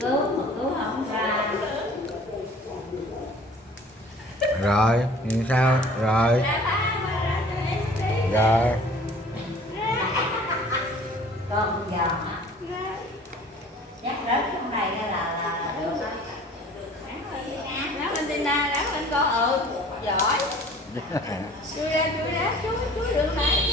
Cứu mà cứu không ra. Rồi thì sao rồi rồi Con giò hả? Nhắc rớt trong này là được thôi. Ráng lên Tina, ráng lên con. Giỏi. Chui ra, chú được mà.